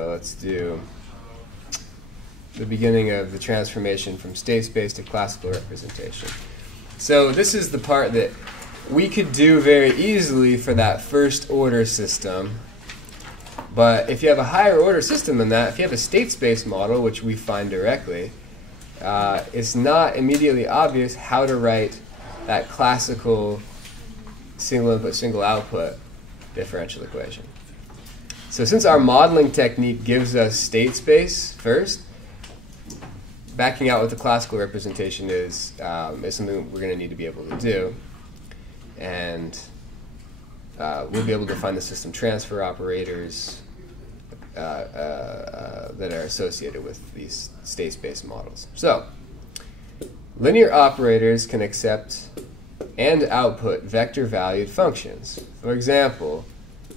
Let's do the beginning of the transformation from state space to classical representation. So this is the part that we could do very easily for that first order system. But if you have a higher order system than that, if you have a state space model, which we find directly, it's not immediately obvious how to write that classical single input, single output differential equation. So since our modeling technique gives us state space first, backing out what the classical representation is something we're going to need to be able to do. And we'll be able to find the system transfer operators that are associated with these state space models. So linear operators can accept and output vector-valued functions. For example,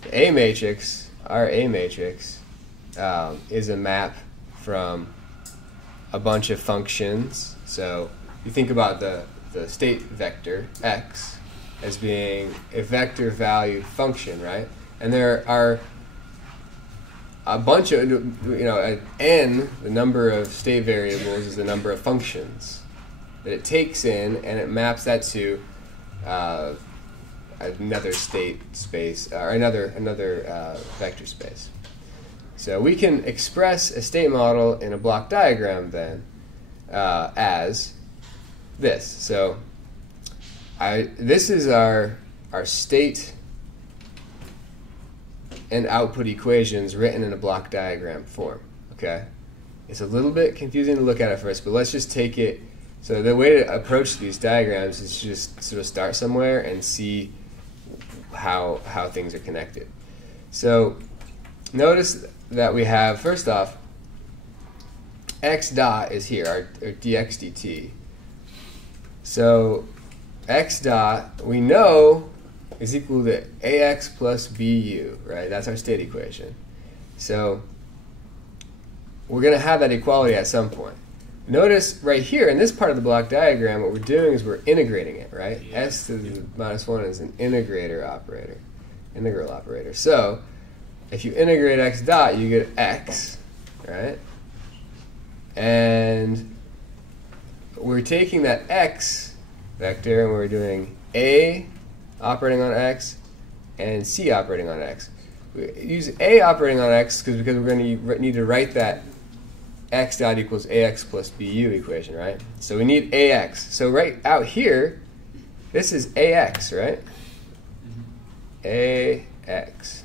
the A matrix, our A matrix, is a map from a bunch of functions. So you think about the state vector, x, as being a vector-valued function, right? And there are a bunch of, n, the number of state variables, is the number of functions that it takes in, and it maps that to another state space, or another vector space. So we can express a state model in a block diagram then as this. So this is our state and output equations written in a block diagram form. Okay, it's a little bit confusing to look at first, but let's just take it. So the way to approach these diagrams is just sort of start somewhere and see how things are connected. So notice that we have, first off, x dot is here, our dx dt. So x dot, we know, is equal to ax plus bu, right? That's our state equation. So we're going to have that equality at some point. Notice right here in this part of the block diagram, what we're doing is we're integrating it, right? Yeah. S to the minus 1 is an integral operator. So if you integrate x dot, you get x, right? And we're taking that x vector and we're doing A operating on x and C operating on x. We use A operating on x because we're going to need to write that x dot equals ax plus bu equation, right? So we need ax. So right out here, this is ax, right? Ax.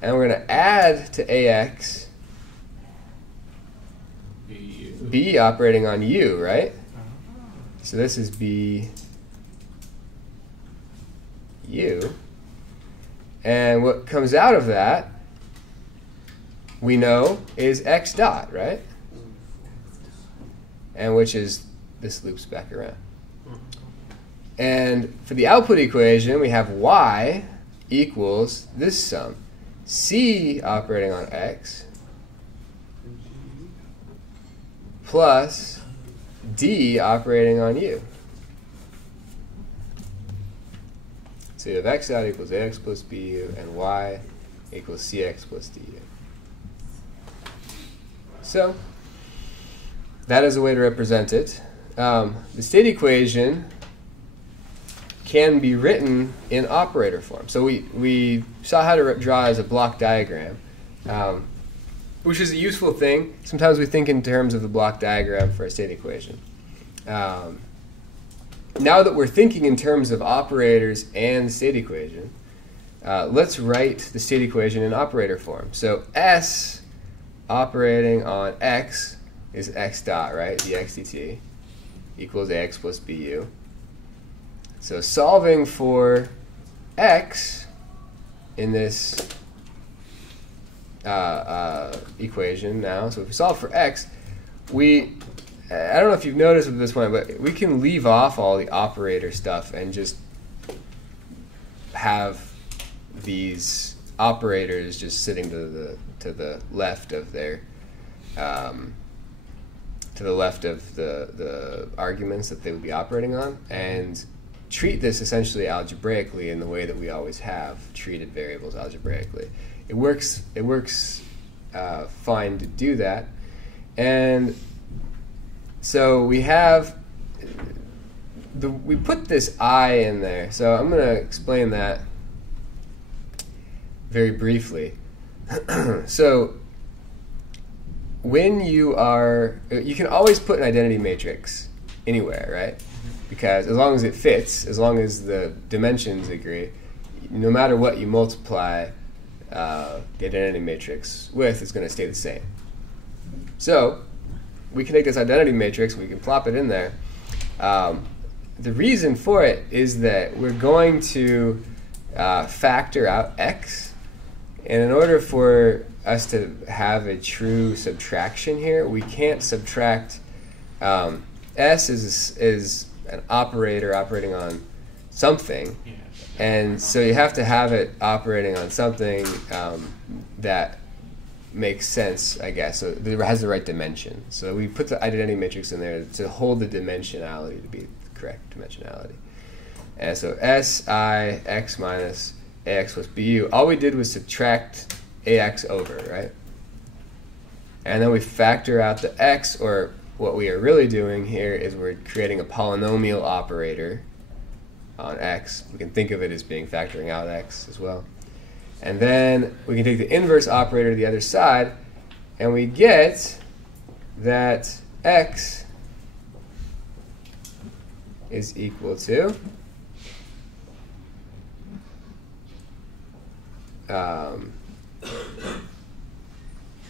And we're going to add to ax b operating on u, right? So this is bu. And what comes out of that, we know, is x dot, right? And which is, this loops back around. And for the output equation, we have y equals this sum. C operating on x plus d operating on u. So you have x dot equals ax plus bu and y equals cx plus du. So that is a way to represent it. The state equation can be written in operator form. So we saw how to draw as a block diagram, which is a useful thing. Sometimes we think in terms of the block diagram for a state equation. Now that we're thinking in terms of operators and state equation, let's write the state equation in operator form. So S operating on x is x dot, right? dx dt equals ax plus bu. So solving for x in this equation now, so if we solve for x, I don't know if you've noticed at this point, but we can leave off all the operator stuff and just have these operators just sitting to the left of their the arguments that they would be operating on, and treat this essentially algebraically in the way that we always have treated variables algebraically. it works fine to do that. And so we have we put this I in there. So I'm going to explain that very briefly. So when you can always put an identity matrix anywhere, right? Because as long as it fits, as long as the dimensions agree, no matter what you multiply the identity matrix with, it's going to stay the same. So we can take this identity matrix, we can plop it in there. The reason for it is that we're going to factor out x, and in order for us to have a true subtraction here, we can't subtract s is an operator operating on something, and so you have to have it operating on something that makes sense, I guess, so it has the right dimension. So we put the identity matrix in there to hold the dimensionality to be the correct dimensionality. And so s I x minus ax plus bu, all we did was subtract ax over, right? And then we factor out the x, or what we are really doing here is we're creating a polynomial operator on x. We can think of it as being factoring out x as well. And then we can take the inverse operator to the other side, and we get that x is equal to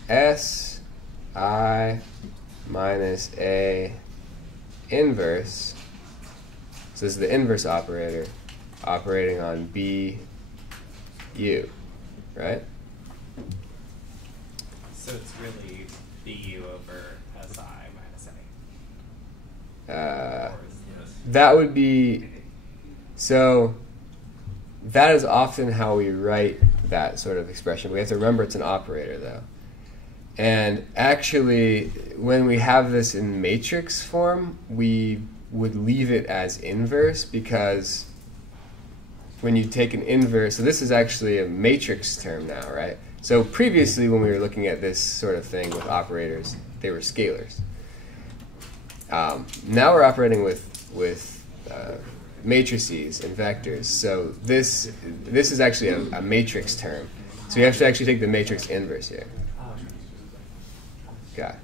s I minus a inverse. So this is the inverse operator operating on b u, right? So it's really bu over si minus a. That would be, so that is often how we write that sort of expression. We have to remember it's an operator, though. And actually, when we have this in matrix form, we would leave it as inverse, because when you take an inverse, so this is actually a matrix term now, right? So previously, when we were looking at this sort of thing with operators, they were scalars. Now we're operating with matrices and vectors. So this is actually a matrix term. So you have to actually take the matrix inverse here. Okay.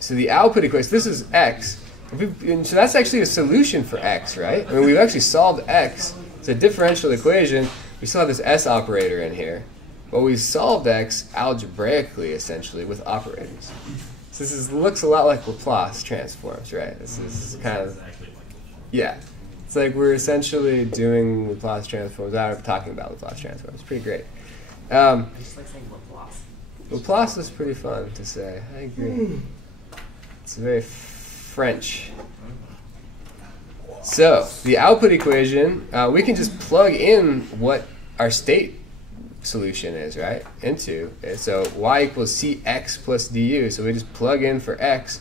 So the output equation, this is x. And so that's actually a solution for x, right? I mean, we've actually solved x. It's a differential equation. We still have this s operator in here. But we solved x algebraically, essentially, with operators. So looks a lot like Laplace transforms, right? This is kind of, yeah. It's like we're essentially doing Laplace transforms without talking about Laplace transforms. It's pretty great. I just like saying Laplace. Laplace is pretty fun to say. I agree. It's very French. So the output equation, we can just plug in what our state solution is, right, into it. So y equals cx plus du. So we just plug in for x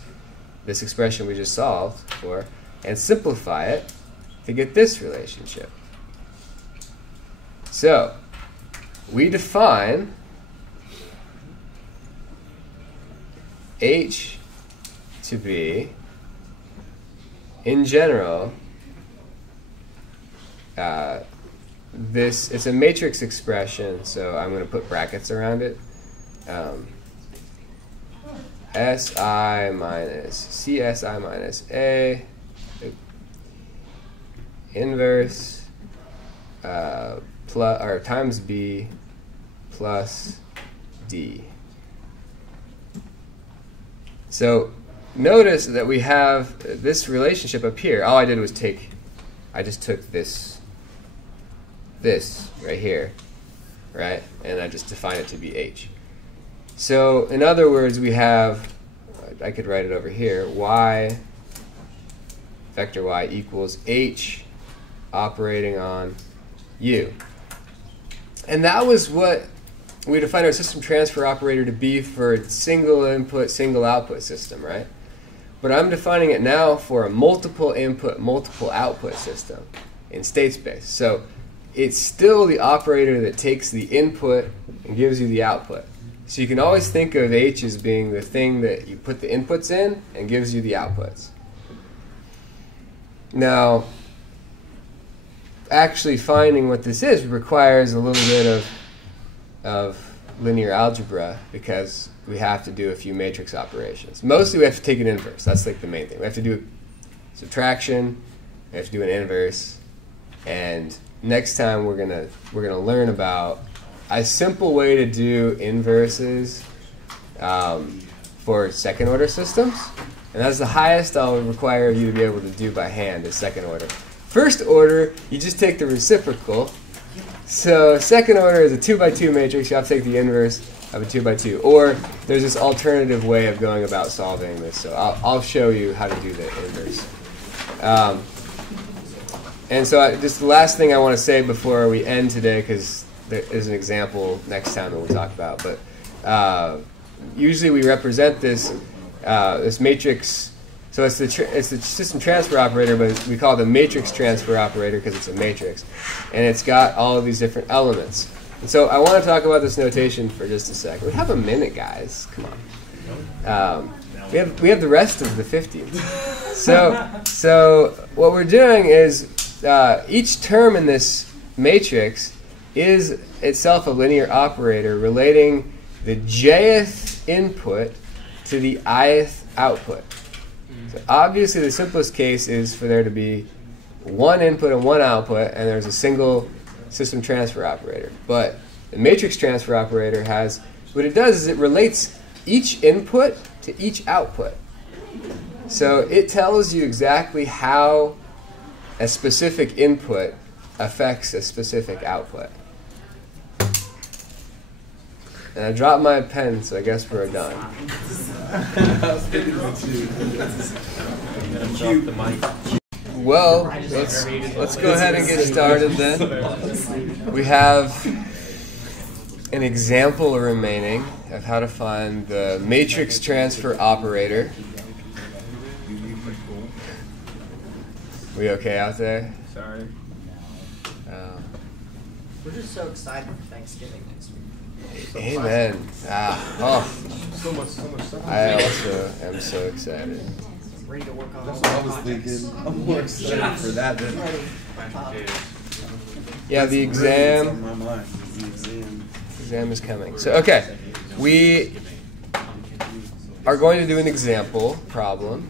this expression we just solved for and simplify it to get this relationship. So we define h to be, in general, it's a matrix expression, so I'm going to put brackets around it. Si minus CSI minus A inverse plus, or times B plus D. So notice that we have this relationship up here. All I did was I just took this right here, right? And I just define it to be h. So in other words, we have, I could write it over here, y, vector y equals h operating on u. And that was what we defined our system transfer operator to be for a single input, single output system, right? But I'm defining it now for a multiple input, multiple output system in state space. So it's still the operator that takes the input and gives you the output. So you can always think of H as being the thing that you put the inputs in and gives you the outputs. Now, actually finding what this is requires a little bit of linear algebra, because we have to do a few matrix operations. Mostly we have to take an inverse. That's like the main thing. We have to do subtraction, we have to do an inverse, and next time we're gonna learn about a simple way to do inverses for second order systems, and that's the highest I'll require you to be able to do by hand is second order. First order, you just take the reciprocal. So second order is a 2 by 2 matrix. You have to take the inverse of a 2 by 2. Or there's this alternative way of going about solving this. So I'll show you how to do the inverse. And so just the last thing I want to say before we end today, because there is an example next time that we'll talk about. But usually we represent this this matrix. So it's the system transfer operator, but we call it the matrix transfer operator because it's a matrix, and it's got all of these different elements. And so I want to talk about this notation for just a second. We have a minute, guys. Come on. We have the rest of the 50. So what we're doing is each term in this matrix is itself a linear operator relating the jth input to the ith output. So obviously the simplest case is for there to be one input and one output, and there's a single system transfer operator. But the matrix transfer operator has, what it does is it relates each input to each output. So it tells you exactly how a specific input affects a specific output. And I dropped my pen, so I guess we're done. Well, let's go ahead and get started then. We have an example remaining of how to find the matrix transfer operator. We okay out there? Sorry. We're just so excited for Thanksgiving next week. Amen. So much. I also am so excited. Ready to work on That's what I was thinking. I'm more excited for that than yeah, the exam. on my mind. The Exam is coming. So okay, we are going to do an example problem,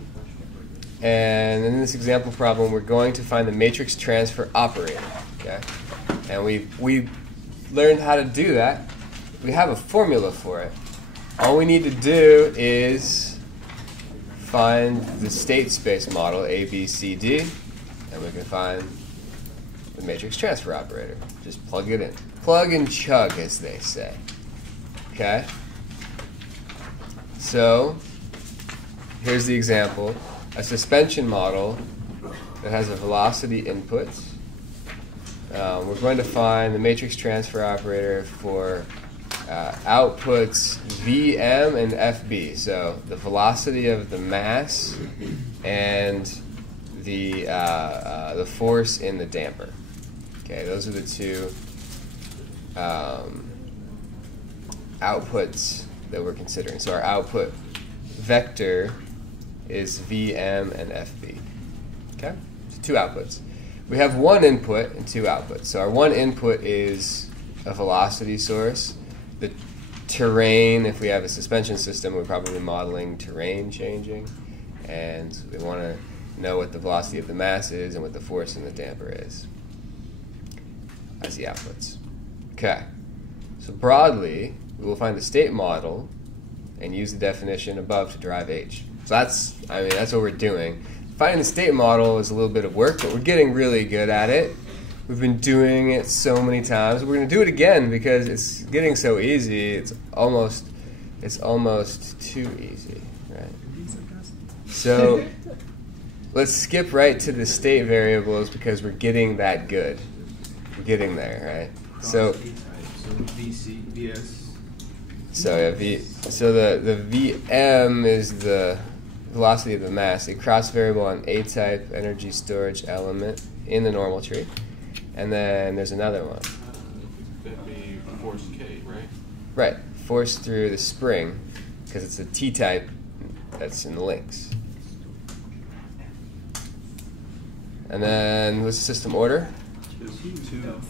and in this example problem, we're going to find the matrix transfer operator. Okay, and we learned how to do that. We have a formula for it. All we need to do is find the state space model, A, B, C, D, and we can find the matrix transfer operator. Just plug it in. Plug and chug, as they say. Okay? So, here's the example. A suspension model that has a velocity input. We're going to find the matrix transfer operator for outputs Vm and Fb, so the velocity of the mass and the force in the damper. Okay, those are the two outputs that we're considering. So our output vector is Vm and Fb. Okay, so two outputs. We have one input and two outputs. So our one input is a velocity source. The terrain, if we have a suspension system, we're probably modeling terrain changing, and we want to know what the velocity of the mass is and what the force in the damper is as the outputs. Okay, so broadly, we will find the state model and use the definition above to derive H. So that's what we're doing. Finding the state model is a little bit of work, but we're getting really good at it. We've been doing it so many times. We're going to do it again because it's getting so easy. It's almost too easy, right? So let's skip right to the state variables because we're getting that good. We're getting there, right? So the Vm is the velocity of the mass, a cross variable on A-type energy storage element in the normal tree. and then there's another one. That'd be force K, right? Right, force through the spring, because it's a T-type that's in the links. And then what's the system order? 2.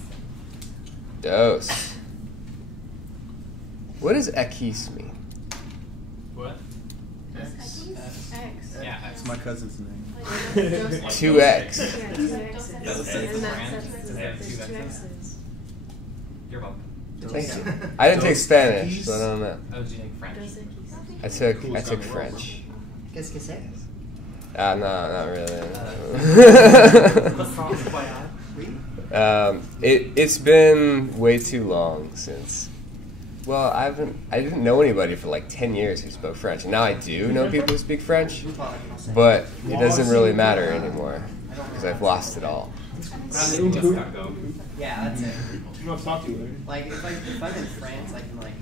Dose. What does ekis mean? What? X. Yeah, That's my cousin's name. 2x. Does it say it's France? Does it have two X's? You're welcome. Thank you. I didn't take Spanish, so I don't know. Oh, did you take French? I took French. Qu'est-ce que c'est? No, not really. It's been way too long since. Well, I didn't know anybody for like 10 years who spoke French. And now I do know people who speak French, but it doesn't really matter anymore because I've lost it all. Yeah, that's it. You don't talk to you, Like if I'm in France, I can like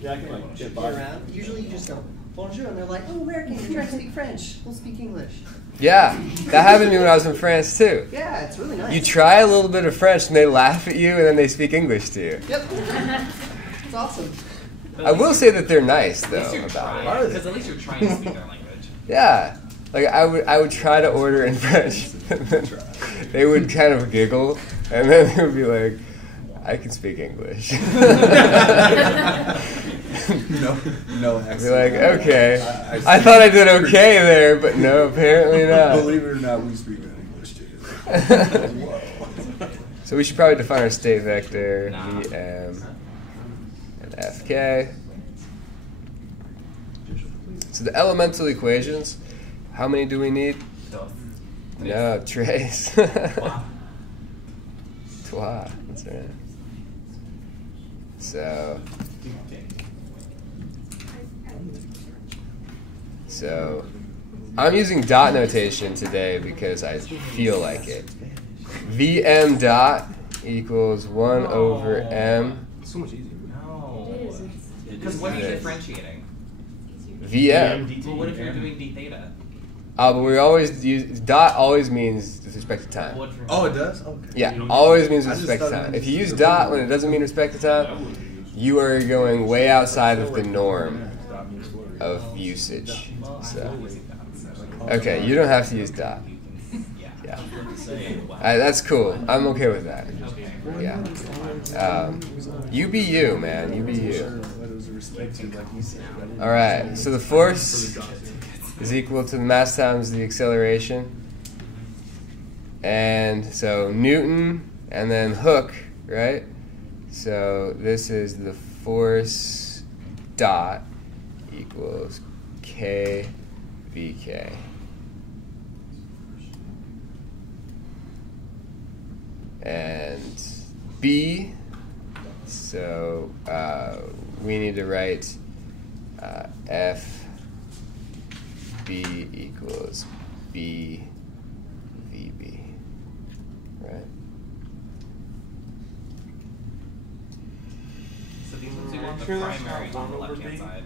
yeah, I can like get around. Usually you just go bonjour, and they're like, "Oh, American, you're trying to speak French. We'll speak English." Yeah, that happened to me when I was in France too. Yeah, it's really nice. You try a little bit of French and they laugh at you and then they speak English to you. Yep. It's awesome. I will say that they're nice though At least you're about trying, it. because at least you're trying to speak their language. Yeah, like I would try to order in French, and then they would kind of giggle, and then they would be like, "I can speak English." No I'd accent. be like, "Okay, I thought I did okay there, but no, apparently not." Believe it or not, we speak in English too. Whoa. So we should probably define our state vector, Vm and Fk. So the elemental equations, how many do we need? No, tres. Trois. That's right. So I'm using dot notation today because I feel like it. Vm dot equals 1 over m. It's so much easier. No. Because what are you differentiating? Vm. Well, what if you're doing d theta? But we always use dot. Always means with respect to time. What if you're Oh, it does? Okay. Yeah, always means with I just respect to thought it time. meant If you use just- dot when it doesn't mean respect to time, you are going way outside of the norm of usage. So, okay, you don't have to use dot. Yeah, that's cool. I'm okay with that. Yeah. You be you, man. You be you. All right. So the force is equal to the mass times the acceleration, and so Newton and then Hooke, right? So this is the force dot equals k vk. And B, so we need to write F B equals B VB, right? So these ones we want the primary on the left-hand side,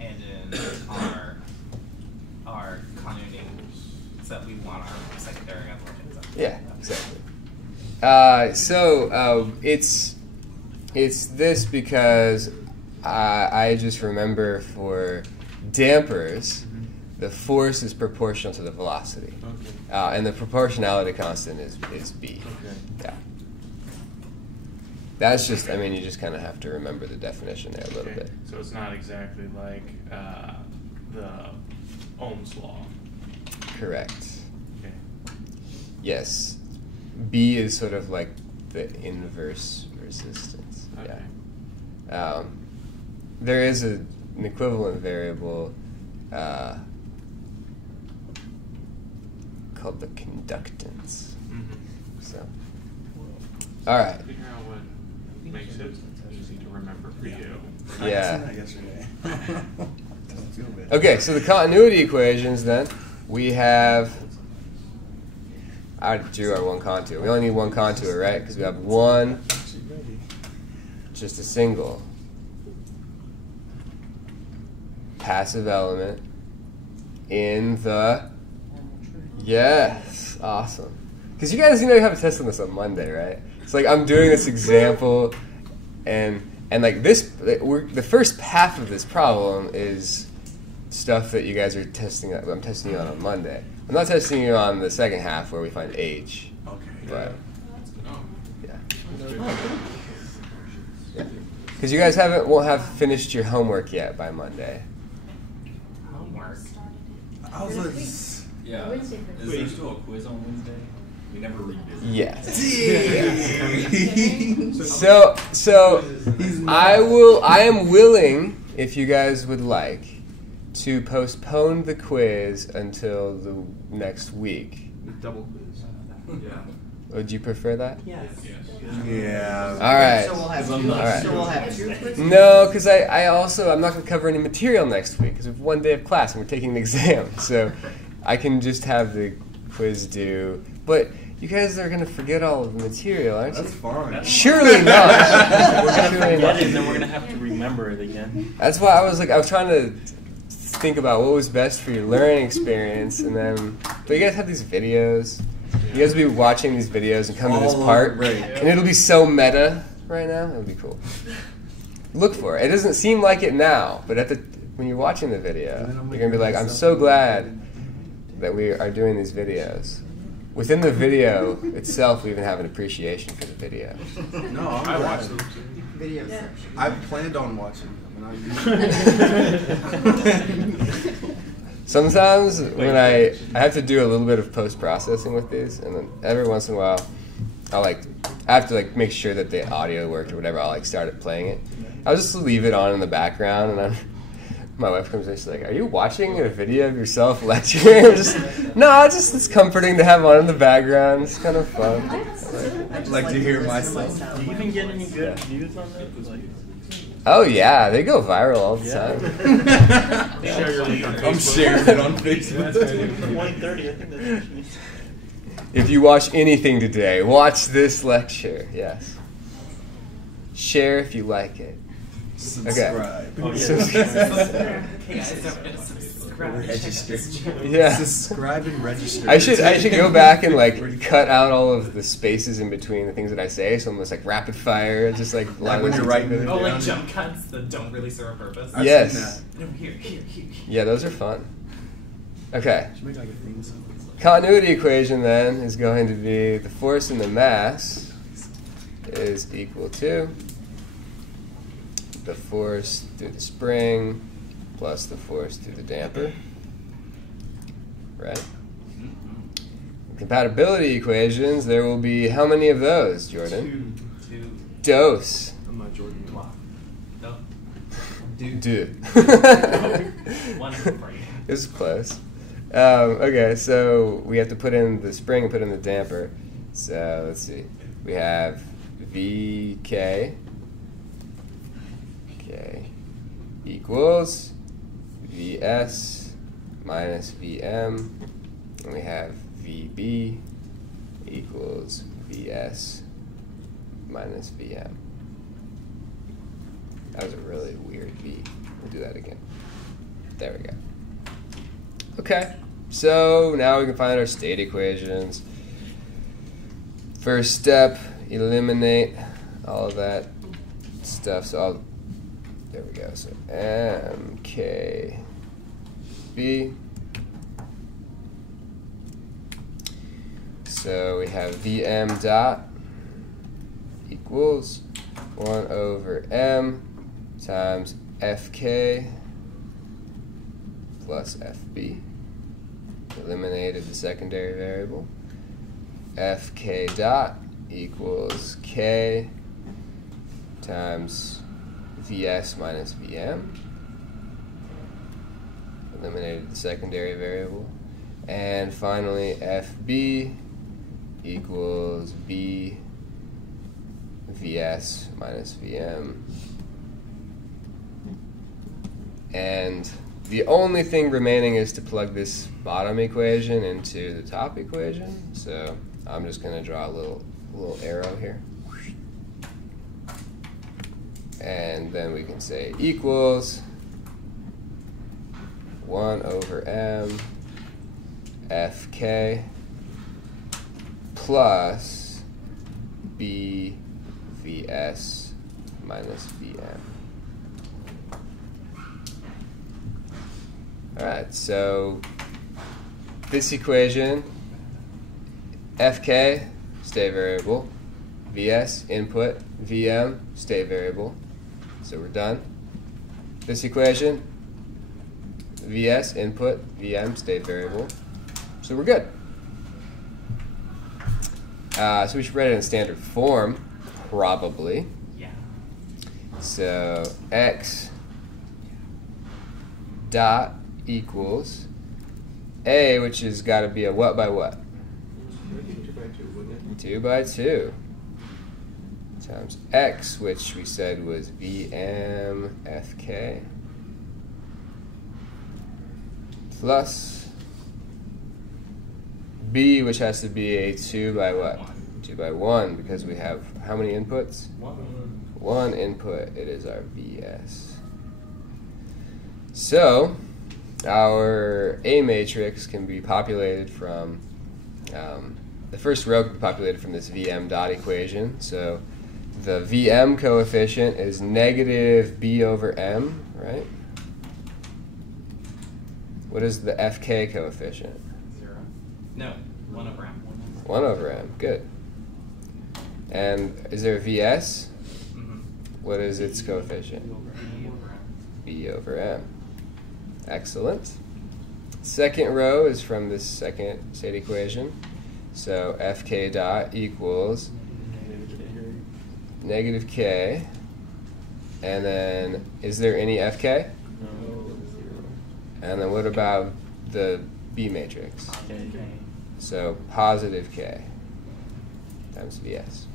and in our continuity set, we want our secondary on the left-hand side. Yeah, exactly. So it's this because I just remember for dampers, the force is proportional to the velocity, and the proportionality constant is b. Okay. Yeah. That's just, I mean, you just kind of have to remember the definition there a little bit. So it's not exactly like the Ohm's law. Correct. Okay. Yes. B is sort of like the inverse resistance. Okay. Yeah. There is an equivalent variable called the conductance. So, all right. Figure out what makes it easy to remember for you. Yeah. I guess yesterday. Don't feel bad. Okay, so the continuity equations then, we have, I drew our one contour. We only need one contour, right? Because we have one, just a single passive element in the, yes, awesome. because you guys know you have a test on this on Monday, right? It's like I'm doing this example, and like this, the first half of this problem is stuff that you guys are testing. I'm testing you on Monday. I'm not testing you on the second half where we find H. Okay. But yeah. Yeah. Because you guys won't have finished your homework yet by Monday. Homework. I was like, Yeah. Is there still a quiz on Wednesday? We never revisit. Yes. yeah. So I am willing, if you guys would like, to postpone the quiz until the next week. The double quiz. Yeah. Would you prefer that? Yes. Yeah. All right. So we'll have All two. right. So we'll have two quizzes. No, because I'm not going to cover any material next week because we have one day of class and we're taking an exam. So I can just have the quiz due. But you guys are going to forget all of the material, aren't you? That's fine. Surely not. We're gonna Surely forget not. it, and then we're gonna have to remember it again. That's why I was trying to think about what was best for your learning experience, and then, but you guys have these videos. You guys will be watching these videos and come to this All part, right. and it'll be so meta right now. It'll be cool. Look for it. It doesn't seem like it now, but when you're watching the video, you're gonna be like, "I'm so glad that we are doing these videos." Within the video itself, we even have an appreciation for the video. No, I'm I glad. watched them. Video section. I planned on watching them. Sometimes when I have to do a little bit of post-processing with these, and then every once in a while, I have to make sure that the audio worked or whatever. I'll start it playing it. I'll just leave it on in the background, and my wife comes in. She's like, "Are you watching a video of yourself lecturing?" No, it's comforting to have on in the background. It's kind of fun. I'd like to hear myself. Do you even get any good views on that? Oh yeah, they go viral all the time. Share your link on I'm Facebook. sharing it on Facebook. 1:30, I think that's what you need. If you watch anything today, watch this lecture. Yes. Share if you like it. Subscribe. Oh, yeah. Hey guys, don't forget to subscribe. Register. Yeah. Subscribe and register. I should go back and cut out all of the spaces in between the things that I say, so almost rapid fire, just Like when you're writing. Oh, like jump cuts that don't really serve a purpose. I've Yes. seen that. No, here. Yeah, those are fun. Okay. Should make like a theme song. Continuity equation then is going to be the force and the mass is equal to the force through the spring plus the force through the damper. Right? Compatibility equations, there will be how many of those, Jordan? Two. Dose. I'm not Jordan. No. Do. One for you. It was close. Okay, so we have to put in the spring and put in the damper. So let's see. We have VK equals VS minus VM. And we have VB equals VS minus VM. That was a really weird V. We'll do that again. There we go. Okay, so now we can find our state equations. First step, eliminate all of that stuff. So there we go. So MKB. So we have VM dot equals 1 over M times FK plus FB. Eliminated the secondary variable. Fk dot equals K times Vs minus Vm. Eliminated the secondary variable. And finally, Fb equals B Vs minus Vm. And the only thing remaining is to plug this bottom equation into the top equation. So I'm just going to draw a little arrow here. And then we can say equals 1 over M Fk plus B Vs minus Vm. All right, so this equation, Fk, state variable, Vs, input, Vm, state variable. So we're done. This equation, Vs, input, Vm, state variable. So we're good. So we should write it in standard form, probably. Yeah. So x dot equals A, which has got to be a what by what? 2 by 2 times x, which we said was Vm Fk, plus B, which has to be a 2 by what? 2 by 1, because we have how many inputs? 1 input. It is our Vs. So our A matrix can be populated from, the first row can be populated from this Vm dot equation. So the Vm coefficient is negative B over M, right? What is the Fk coefficient? 0. No, 1 over M. 1 over M, good. And is there a Vs? Mm-hmm. What is its coefficient? B over M. B over M. Excellent. Second row is from this second state equation. So Fk dot equals negative K. And then, is there any Fk? And then what about the B matrix? So positive K times Vs.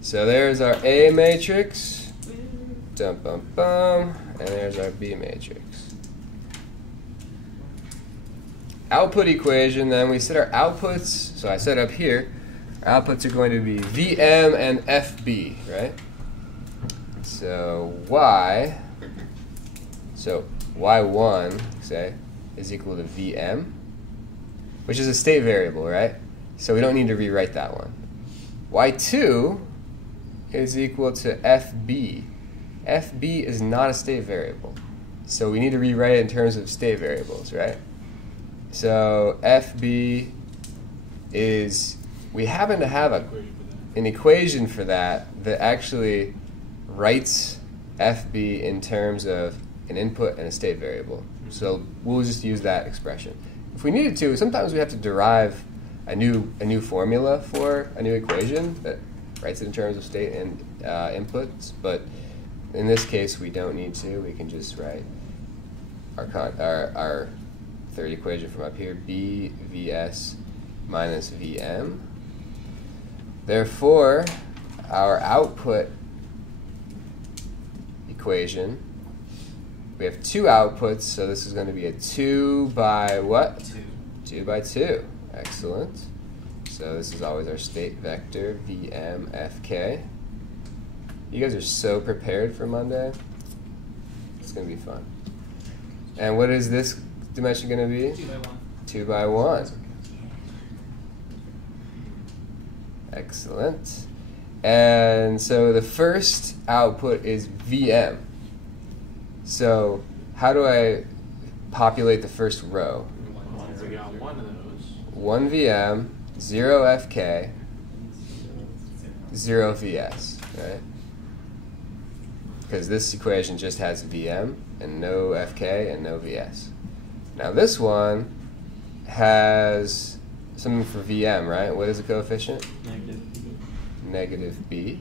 So there's our A matrix. Dum bum bum. And there's our B matrix. Output equation, then we set our outputs. So I set up here, our outputs are going to be Vm and Fb, right? So y1, say, is equal to Vm, which is a state variable, right? So we don't need to rewrite that one. Y2 is equal to Fb. Fb is not a state variable, so we need to rewrite it in terms of state variables, right? So Fb is, we happen to have an equation for that actually writes Fb in terms of an input and a state variable. So we'll just use that expression. If we needed to, sometimes we have to derive a new formula for a new equation that writes it in terms of state and inputs, but in this case we don't need to. We can just write our third equation from up here, B Vs minus Vm. Therefore, our output equation, we have two outputs, so this is going to be a 2 by what? 2 by 2. Excellent. So this is always our state vector, Vm Fk. You guys are so prepared for Monday. It's going to be fun. And what is this dimension going to be? 2 by 1. 2 by 1. Excellent. And so the first output is Vm. So how do I populate the first row? We got one of those. 1 Vm, 0 Fk, 0 Vs, right? Because this equation just has Vm and no Fk and no Vs. Now this one has something for Vm, right? What is the coefficient? Negative B.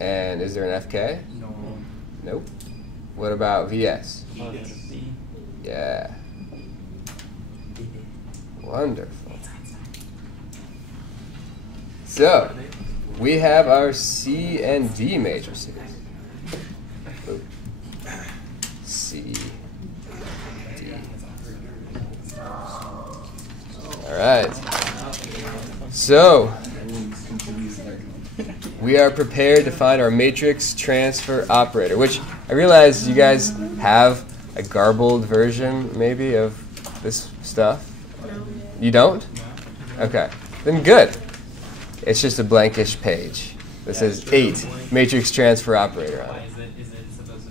And is there an Fk? No. Nope. What about Vs? B. Yeah. Wonderful. So, we have our C and D matrices. Oop. C, D. All right. So, we are prepared to find our matrix transfer operator, which I realize you guys have a garbled version, maybe, of this stuff. You don't? Okay. Then good. It's just a blankish page that says 8 matrix transfer operator on Why it. is it supposed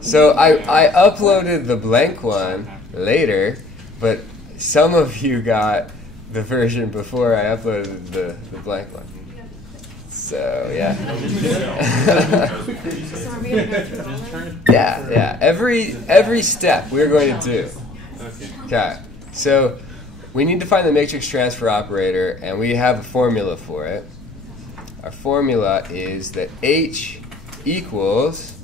to? So I uploaded the blank one later, but some of you got the version before I uploaded the blank one. So yeah. So are we going to go through all of them? Yeah. Every step we're going to do. Okay. So we need to find the matrix transfer operator, and we have a formula for it. Our formula is that H equals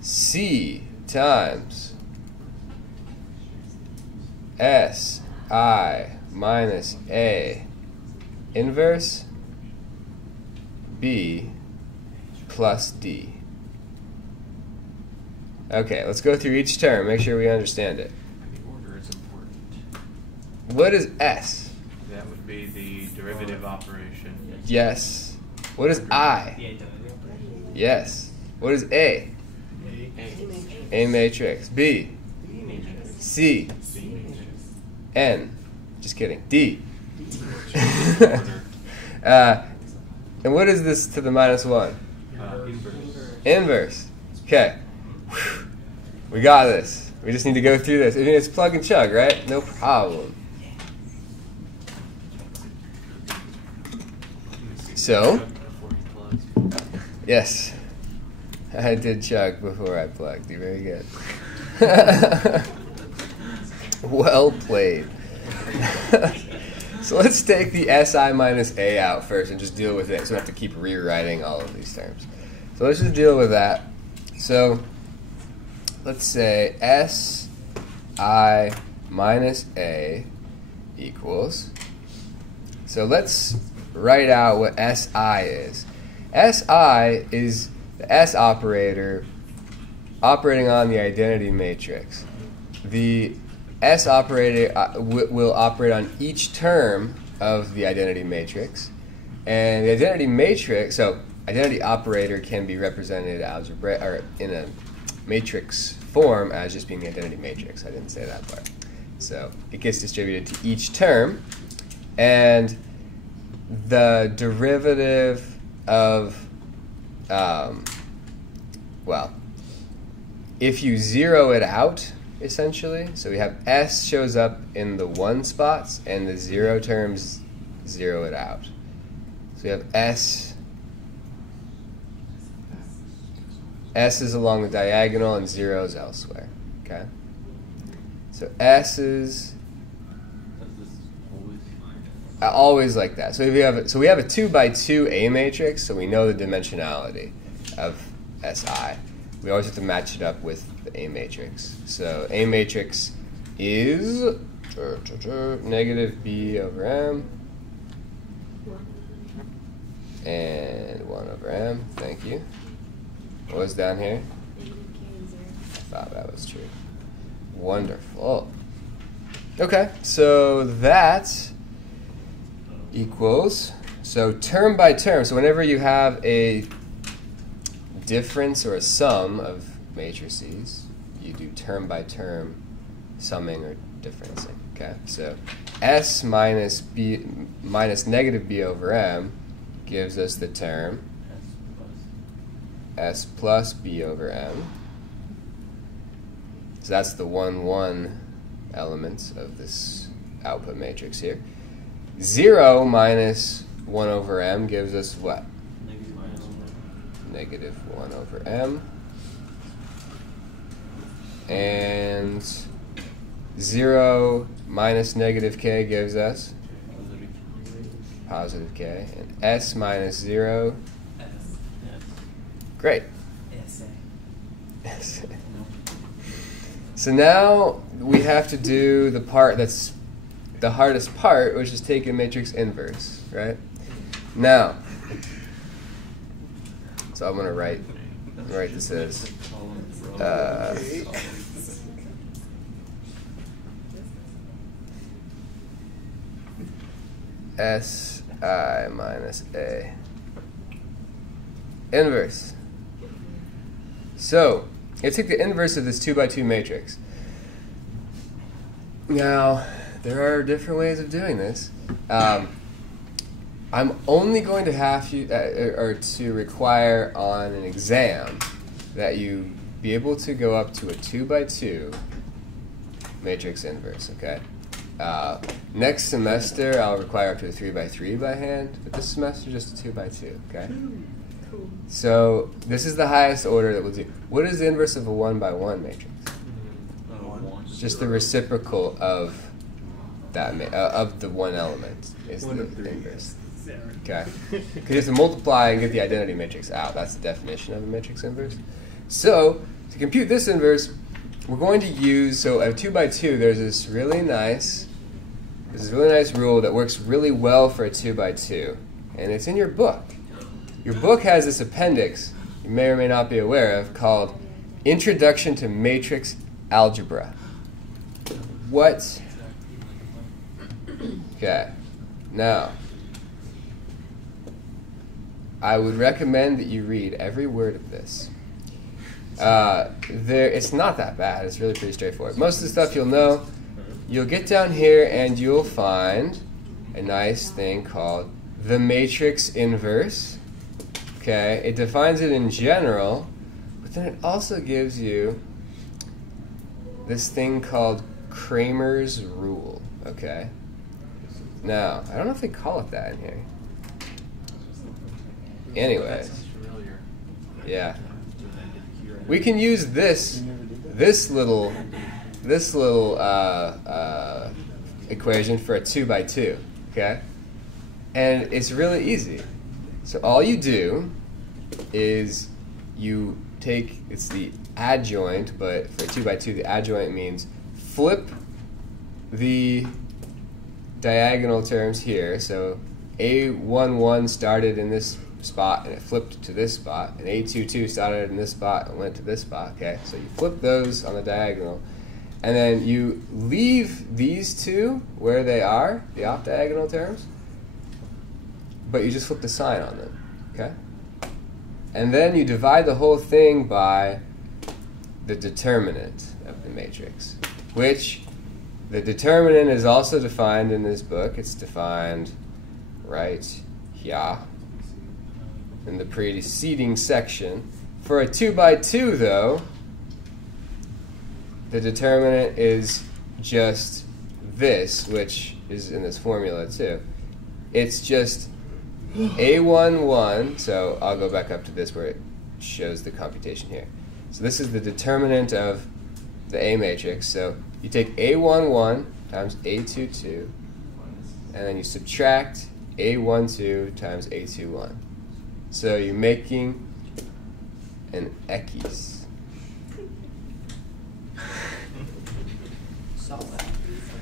C times S I minus A inverse B plus D. Okay, let's go through each term, make sure we understand it. The order is important. What is S? That would be the derivative operation. Yes. What is I? The identity. Yes. What is A? A matrix. B. C. N. Just kidding. D. And what is this to the minus 1? Inverse. Okay. We got this. We just need to go through this. I mean, it's plug and chug, right? No problem. So, yes. I did chug before I plugged. You're very good. Well played. So let's take the SI minus A out first and just deal with it so we don't have to keep rewriting all of these terms. So let's just deal with that. So let's say SI minus A equals. So let's write out what SI is. SI is the S operator operating on the identity matrix. The S operator will operate on each term of the identity matrix. And the identity matrix, so identity operator can be represented algebra or in a matrix form as just being the identity matrix. I didn't say that part. So it gets distributed to each term. And the derivative of, well, if you zero it out, essentially, so we have S shows up in the 1 spots, and the 0 terms zero it out. So we have S is along the diagonal, and 0 is elsewhere. Okay? So S is always like that. So if you have we have a 2 by 2 A matrix, so we know the dimensionality of SI. We always have to match it up with the A matrix. So A matrix is negative B over M and 1 over M. Thank you. What was down here? I thought that was true. Wonderful. Okay, so that equals, so term by term, so whenever you have a difference or a sum of matrices, you do term by term summing or differencing. Okay, so S minus B minus negative B over M gives us the term S plus B over M. So that's the 1, 1 elements of this output matrix here. 0 minus 1 over M gives us what? Negative 1 over M. And 0 minus negative K gives us positive K. And S minus 0. Great. Yes. So now we have to do the part that's the hardest part, which is take a matrix inverse, right? Now, so I'm going to write this as SI minus A inverse. So, let's take the inverse of this 2 by 2 matrix. Now, there are different ways of doing this. I'm only going to have you, or to require on an exam that you be able to go up to a 2x2 matrix inverse, okay? Next semester, I'll require up to a 3x3 by hand, but this semester, just a 2x2, okay? Cool. So this is the highest order that we'll do. What is the inverse of a 1x1 matrix? Just the reciprocal of that of the one element is the inverse. Okay, because you have to multiply and get the identity matrix out. That's the definition of a matrix inverse. So to compute this inverse, we're going to use, so at 2x2, there's this really nice rule that works really well for a 2x2, and it's in your book. Your book has this appendix you may or may not be aware of called Introduction to Matrix Algebra. What? Okay. Now, I would recommend that you read every word of this. It's not that bad. It's really pretty straightforward. Most of the stuff you'll know. You'll get down here and you'll find a nice thing called the matrix inverse. Okay, it defines it in general, but then it also gives you this thing called Kramer's rule. Okay. Now, I don't know if they call it that in here. Anyway, yeah, we can use this little equation for a 2x2. Okay, and it's really easy. So all you do is you take, it's the adjoint, but for a 2x2, the adjoint means flip the diagonal terms here. So A11 started in this spot and it flipped to this spot, and A22 started in this spot and went to this spot. Okay, so you flip those on the diagonal, and then you leave these two where they are, the off-diagonal terms, but you just flip the sign on them. Okay, and then you divide the whole thing by the determinant of the matrix, which the determinant is also defined in this book. It's defined right here in the preceding section. For a 2x2, though, the determinant is just this, which is in this formula too. It's just A11, so I'll go back up to this where it shows the computation here. So this is the determinant of the A matrix. So you take A11 times A22, and then you subtract A12 times A21. So you're making an Ekis.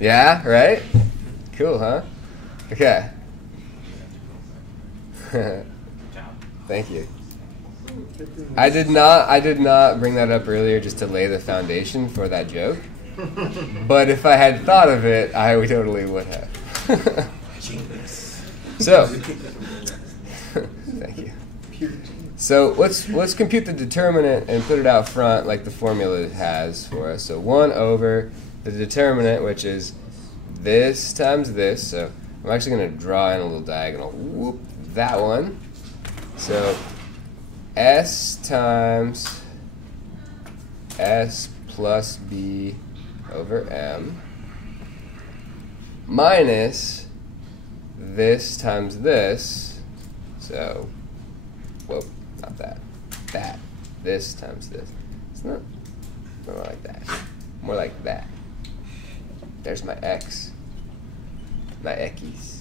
Yeah, right? Cool, huh? Okay. Thank you. I did not bring that up earlier just to lay the foundation for that joke. But if I had thought of it, I totally would have. So, thank you. So let's compute the determinant and put it out front like the formula has for us. So 1 over the determinant, which is this times this. So I'm actually going to draw in a little diagonal. Whoop, that one. So S times S plus B over M minus this times this. So, whoa, not that. That. This times this. It's not more like that. More like that. There's my X. My Ekis.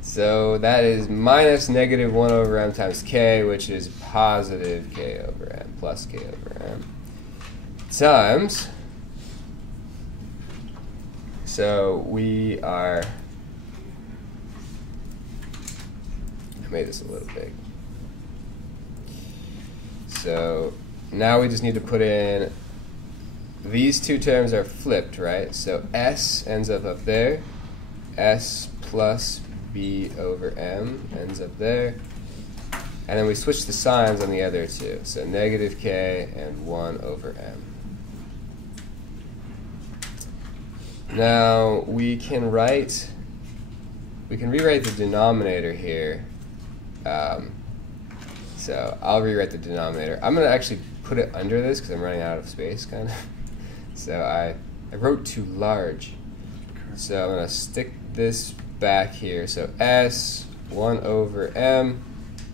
So that is minus negative 1 over M times K, which is positive K over M, plus K over M, times, so we are, I made this a little big. So now we just need to put in, these two terms are flipped, right? So S ends up there, S plus B over M ends up there. And then we switch the signs on the other two. So negative K and 1 over M. Now we can write we can rewrite the denominator here. So I'll rewrite the denominator. I'm going to actually put it under this because I'm running out of space, kind of. So I wrote too large. So I'm going to stick this back here. So S 1 over M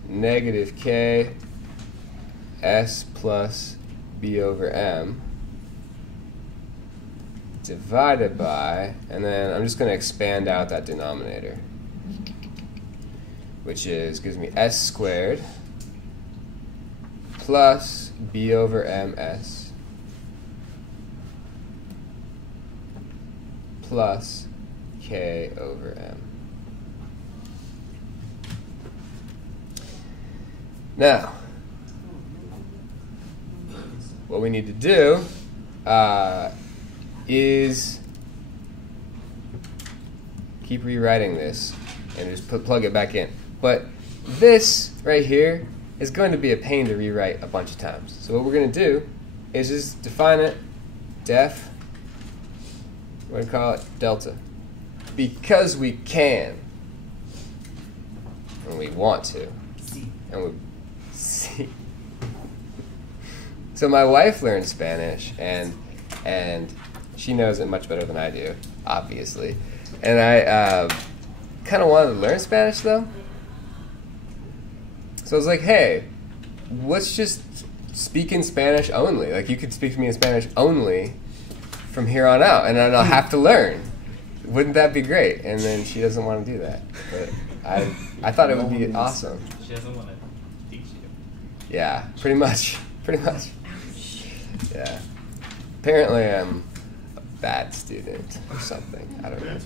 negative K S plus B over M divided by, and then I'm just going to expand out that denominator, which gives me S squared plus B over MS plus K over M. Now, what we need to do is keep rewriting this and just plug it back in. But this right here is going to be a pain to rewrite a bunch of times. So what we're going to do is just define it, def, we're going to call it delta. Because we can, and we want to, and we see. So my wife learned Spanish, and she knows it much better than I do, obviously. And I kind of wanted to learn Spanish, though. So I was like, hey, let's just speak in Spanish only. Like, you could speak to me in Spanish only from here on out, and then I'll have to learn. Wouldn't that be great? And then she doesn't want to do that. But I thought it would be awesome. She doesn't want to teach you. Yeah, pretty much. Pretty much. Yeah. Apparently I'm a bad student or something. I don't know.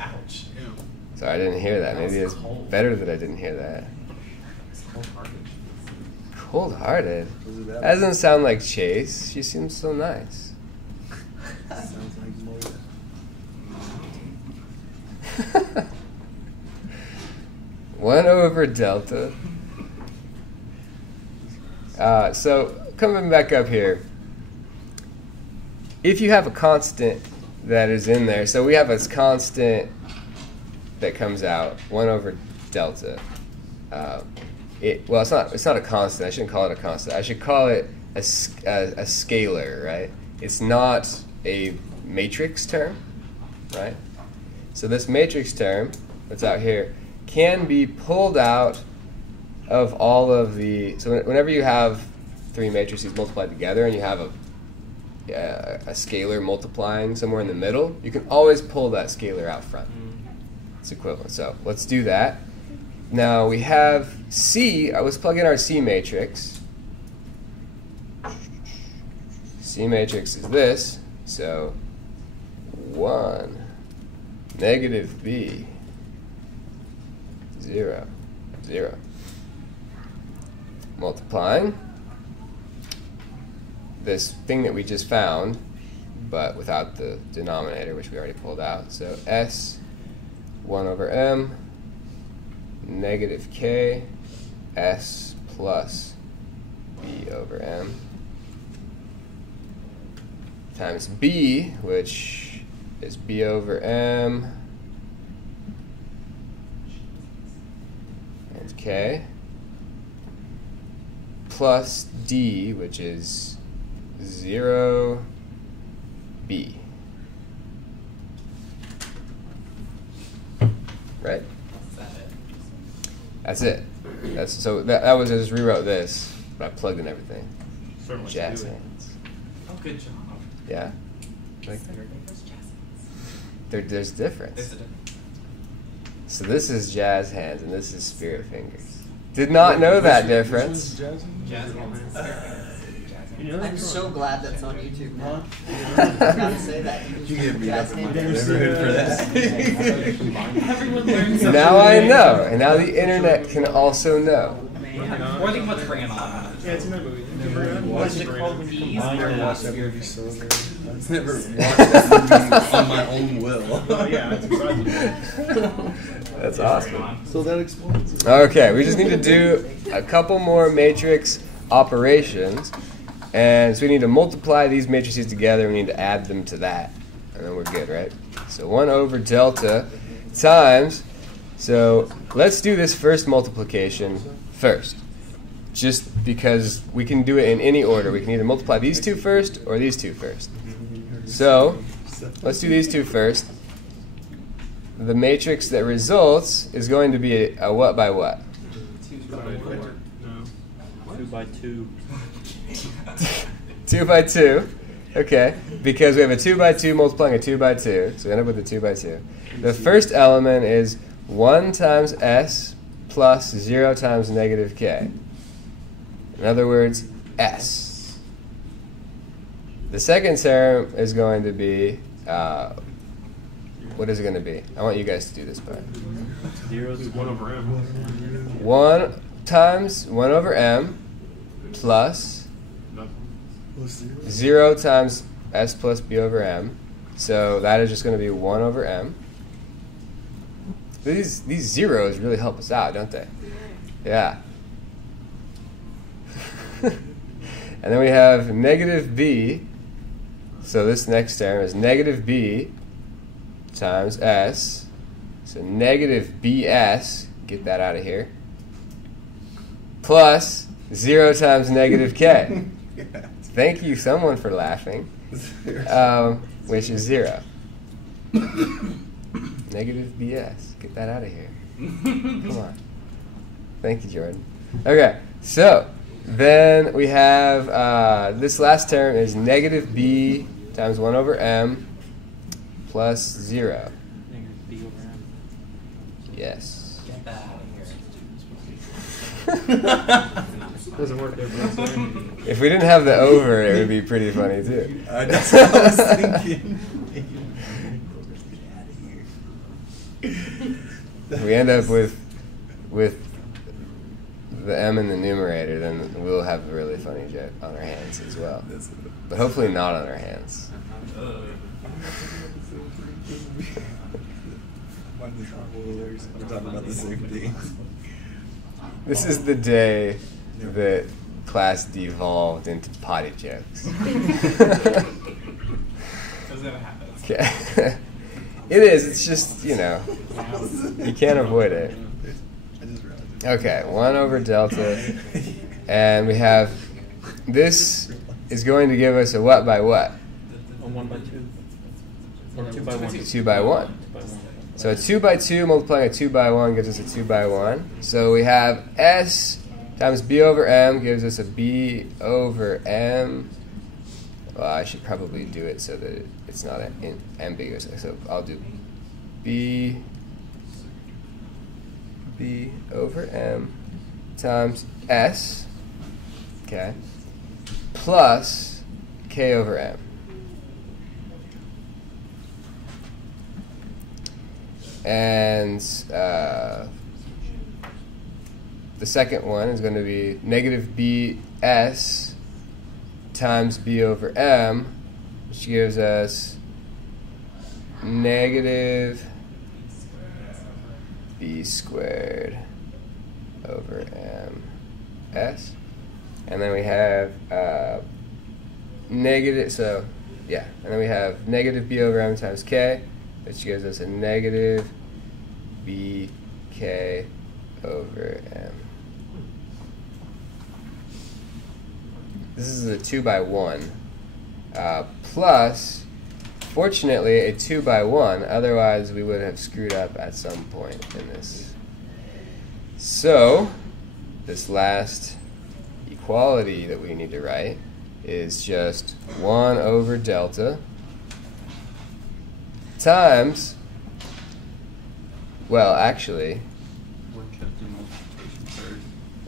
Ouch. Sorry, I didn't hear that. Maybe it's better that I didn't hear that. It's cold-hearted. Cold-hearted? That doesn't sound like Chase. She seems so nice. Sounds like Moda. 1 over delta. So coming back up here, if you have a constant that is in there, so we have a constant that comes out 1 over delta. Well, it's not a constant. I shouldn't call it a constant. I should call it a scalar, right? It's not a matrix term, right? So this matrix term that's out here can be pulled out of all of the, so whenever you have 3 matrices multiplied together and you have a scalar multiplying somewhere in the middle, you can always pull that scalar out front. It's equivalent. So let's do that. Now we have C. Let's plug in our C matrix. C matrix is this. So 1, negative B, 0, 0. Multiplying this thing that we just found, but without the denominator, which we already pulled out. So S 1 over M negative K S plus B over M times B, which is B over M and K, plus D, which is 0 B. Right? That's it. So that was, I just rewrote this, but I plugged in everything. Certainly Jazz do it. hands. Oh, good job. Yeah. Like there's difference. There's a difference. So this is jazz hands and this is spirit fingers. Did not know that difference. Jazz hands. I'm so glad that's on YouTube now. I gotta say that. You get beat up in my Jazz neighborhood for that. Everyone learns something. Now I know, and now the internet can also know. Or they can put Fran on. Yeah, it's in that movie. What's it called? These I are never not watched that spirit movie so fingers. good. I've never watched that movie on my own will. Oh, yeah, that's exciting. That's awesome. So that explains it. Okay, we just need to do a couple more matrix operations. And so we need to multiply these matrices together. We need to add them to that. and then we're good, right? So 1 over delta times, so let's do this first multiplication first, just because we can do it in any order. We can either multiply these two first or these two first. So let's do these two first. The matrix that results is going to be a what by what? 2 by 2. 2 by 2. Okay, because we have a 2 by 2 multiplying a 2 by 2, so we end up with a 2 by 2. The first element is 1 times s plus 0 times negative k. In other words, s. The second term is going to be, what is it going to be? I want you guys to do this part. 0 is 1 over m. 1 times 1 over m plus 0 times s plus b over m. So that is just going to be 1 over m. These zeros really help us out, don't they? Yeah. And then we have negative b. So this next term is negative b times s. So negative bs, get that out of here, plus 0 times negative k. Thank you, someone, for laughing. Which is 0. Negative bs, get that out of here. Come on. Thank you, Jordan. Okay, so then we have this last term is negative b times 1 over m plus 0. Negative b over m. Yes. Get that out of here. Doesn't work there, but that's right. If we didn't have the over, it would be pretty funny too. That's what I was thinking. If we end up with the m in the numerator, then we'll have a really funny joke on our hands as well. But hopefully not on our hands. We're talking about the same thing. This is the day that class devolved into potty jokes. Doesn't happen. Okay. It is. It's just, you can't avoid it. Okay, 1 over delta. And we have, this is going to give us a what by what? A 1 by 2. Or 2 by 1. 2 by 1. 2 by 1. So a 2 by 2 multiplying a 2 by 1 gives us a 2 by 1. So we have s times b over m gives us a b over m. Well, I should probably do it so that it's not ambiguous. So I'll do b over m times s, okay, plus k over m. And the second one is going to be negative bs times b over m, which gives us negative b squared over m s. And then we have negative, so yeah, and then we have negative b over m times k, which gives us a negative bk over m. This is a 2 by 1 plus, fortunately, a 2 by 1. Otherwise, we would have screwed up at some point in this. So, this last equality that we need to write is just 1 over delta times, well, actually,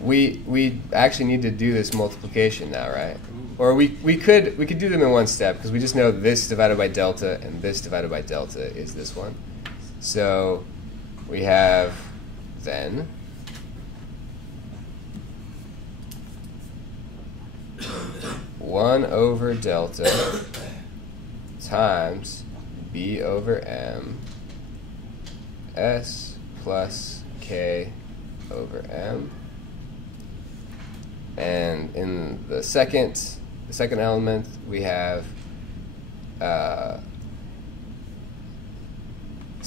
we actually need to do this multiplication now, right? Or we could do them in one step, because we just know this divided by delta and this divided by delta is this one. So we have then one over delta times b over m s plus k over m. And in the second element, we have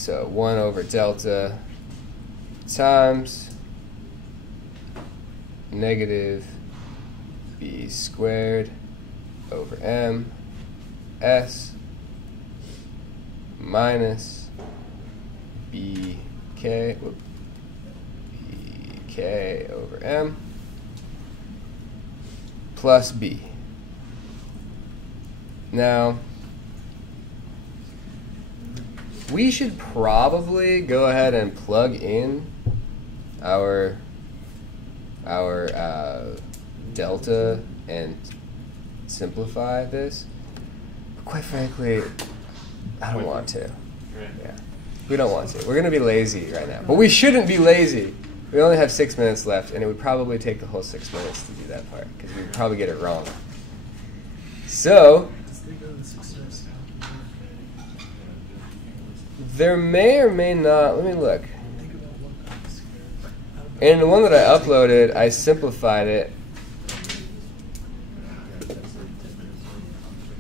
So 1 over delta times negative b squared over m s minus bk over m plus b. Now, we should probably go ahead and plug in our delta and simplify this. But quite frankly, I don't want to. Yeah, we don't want to. We're going to be lazy right now. But we shouldn't be lazy. We only have 6 minutes left, and it would probably take the whole 6 minutes to do that part, because we would probably get it wrong. So, there may or may not, let me look. In the one that I uploaded, I simplified it.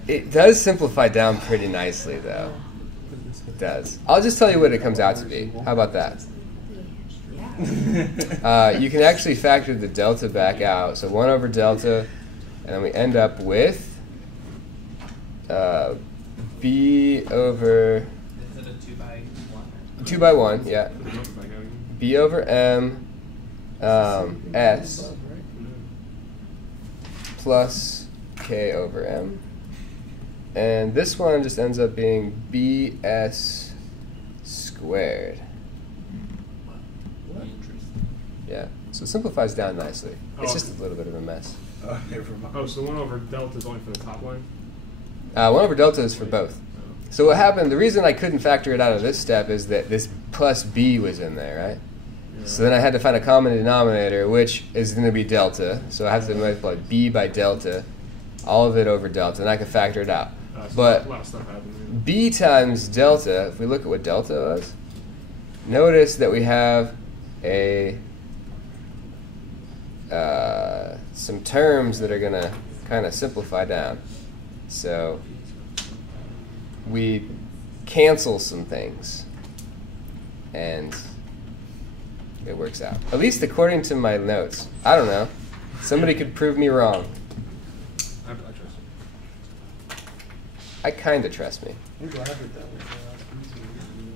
It does simplify down pretty nicely, though. It does. I'll just tell you what it comes out to be. How about that? You can actually factor the delta back out. So 1 over delta, and then we end up with b over... Is it a 2 by 1? 2 by 1, yeah. b over m s plus k over m. And this one just ends up being bs squared. Yeah, so it simplifies down nicely. It's just a little bit of a mess. Oh, so 1 over delta is only for the top line? 1 over delta is for both. So what happened, the reason I couldn't factor it out of this step is that this plus b was in there, right? Yeah. So then I had to find a common denominator, which is going to be delta. So I have to multiply b by delta, all of it over delta, and I can factor it out. So but a lot of stuff happened. b times delta, if we look at what delta was, notice that we have a some terms that are going to kind of simplify down. So we cancel some things, and it works out. At least according to my notes. I don't know. Somebody could prove me wrong. I trust you. I kind of trust me.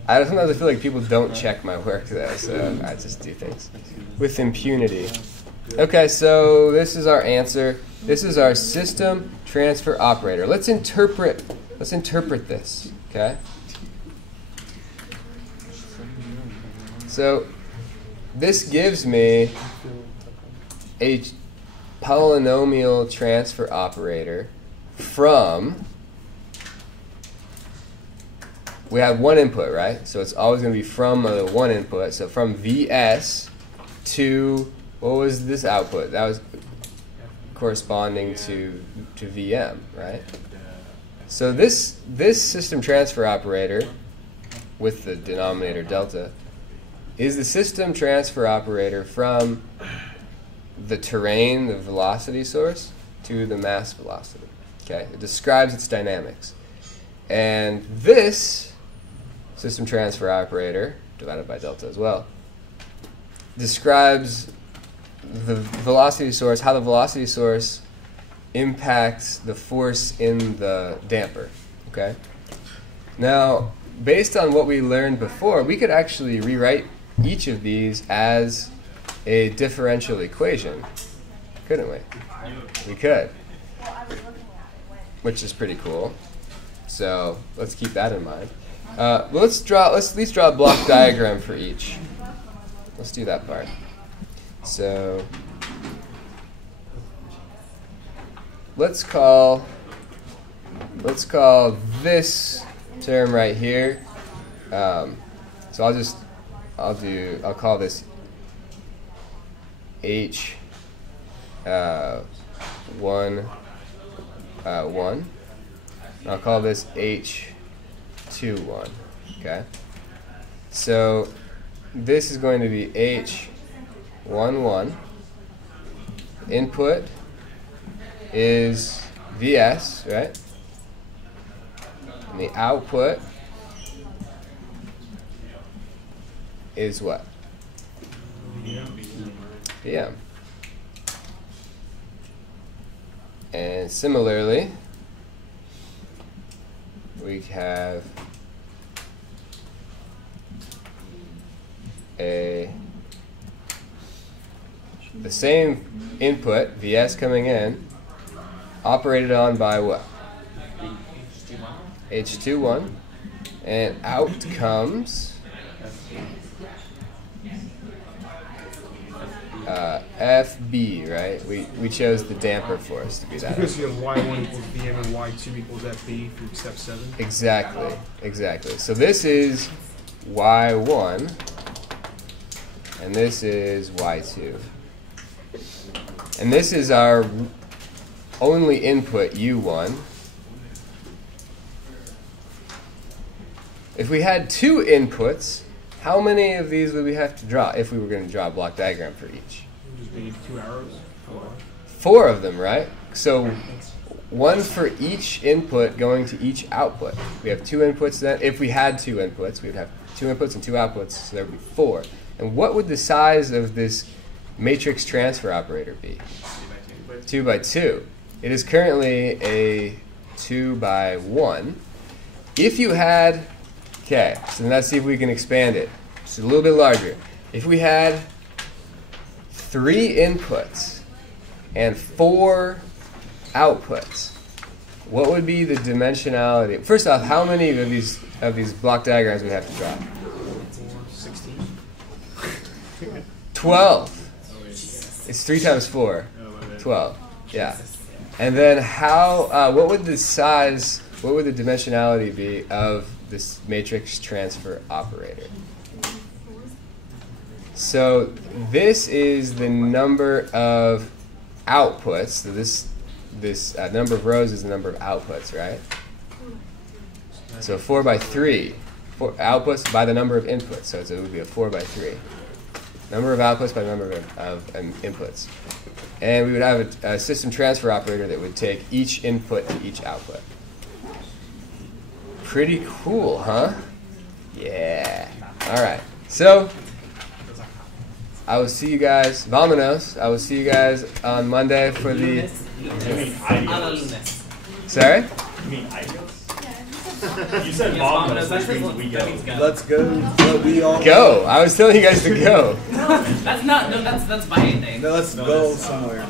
I sometimes feel like people don't check my work, though, so I just do things with impunity. Okay, so this is our answer. This is our system transfer operator. Let's interpret this, okay? So this gives me a polynomial transfer operator from, we have one input, right? So it's always going to be from one input. So from VS to, what was this output? That was corresponding to VM, right? So this system transfer operator with the denominator delta is the system transfer operator from the terrain, the velocity source, to the mass velocity. Okay, it describes its dynamics. And this system transfer operator, divided by delta as well, describes the velocity source, how the velocity source impacts the force in the damper. Okay? Now, based on what we learned before, we could actually rewrite each of these as a differential equation, couldn't we? We could, which is pretty cool. So let's keep that in mind. Let's at least draw a block diagram for each. Let's do that part. So let's call this term right here. So I'll call this H 1 1. I'll call this H 2 1. Okay. So this is going to be H 1 1. Input is VS, right? And the output is what? PM. And similarly, we have the same input, Vs coming in, operated on by what? H21. And out comes FB, right? We chose the damper force to be that. Because you have y1 equals Vm and y2 equals FB from step 7. Exactly. So this is y1, and this is y2. And this is our only input, u1. If we had two inputs, how many of these would we have to draw if we were going to draw a block diagram for each? Just need 2 arrows. 4 of them, right? So one for each input going to each output. We have 2 inputs then. If we had 2 inputs, we would have 2 inputs and 2 outputs, so there would be 4. And what would the size of this matrix transfer operator be? 2 by 2. It is currently a 2 by 1. If you had, okay, so let's see if we can expand it. It's a little bit larger. If we had 3 inputs and 4 outputs, what would be the dimensionality? First off, how many of these block diagrams would we have to draw? 16. 12. It's 3 times 4. 12. Yeah. And then what would the size, what would the dimensionality be of this matrix transfer operator? So this is the number of outputs. So this number of rows is the number of outputs, right? So 4 by 3. 4 outputs by the number of inputs. So it would be a 4 by 3. Number of outputs by number of inputs. And we would have a system transfer operator that would take each input to each output. Pretty cool, huh? Yeah. All right. So I will see you guys. Vámonos. I will see you guys on Monday for the. Sorry? You mean ideals? You said vámonos, which means we go. Let's go. We all Go. I was telling you guys to go. That's not. No, that's my thing. Let's go somewhere.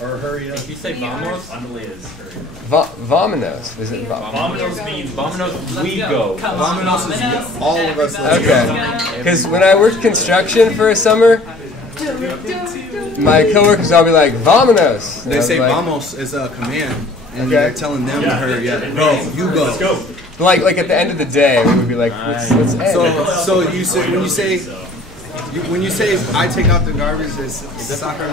Or hurry up. If you say vamos, Undelayed is hurry. Vámonos. Is it Vámonos means vámonos, we Let's go. Come on, Vámonos is all of us. Let's Okay. Because when I worked construction for a summer, my coworkers all be like, "Vámonos." And I They was say like, vamos is a command, and Okay. you're telling them to hurry up. Go, you go. Let's go. like at the end of the day, we would be like, "Let's end." So you say when you say I take out the garbage, it's soccer.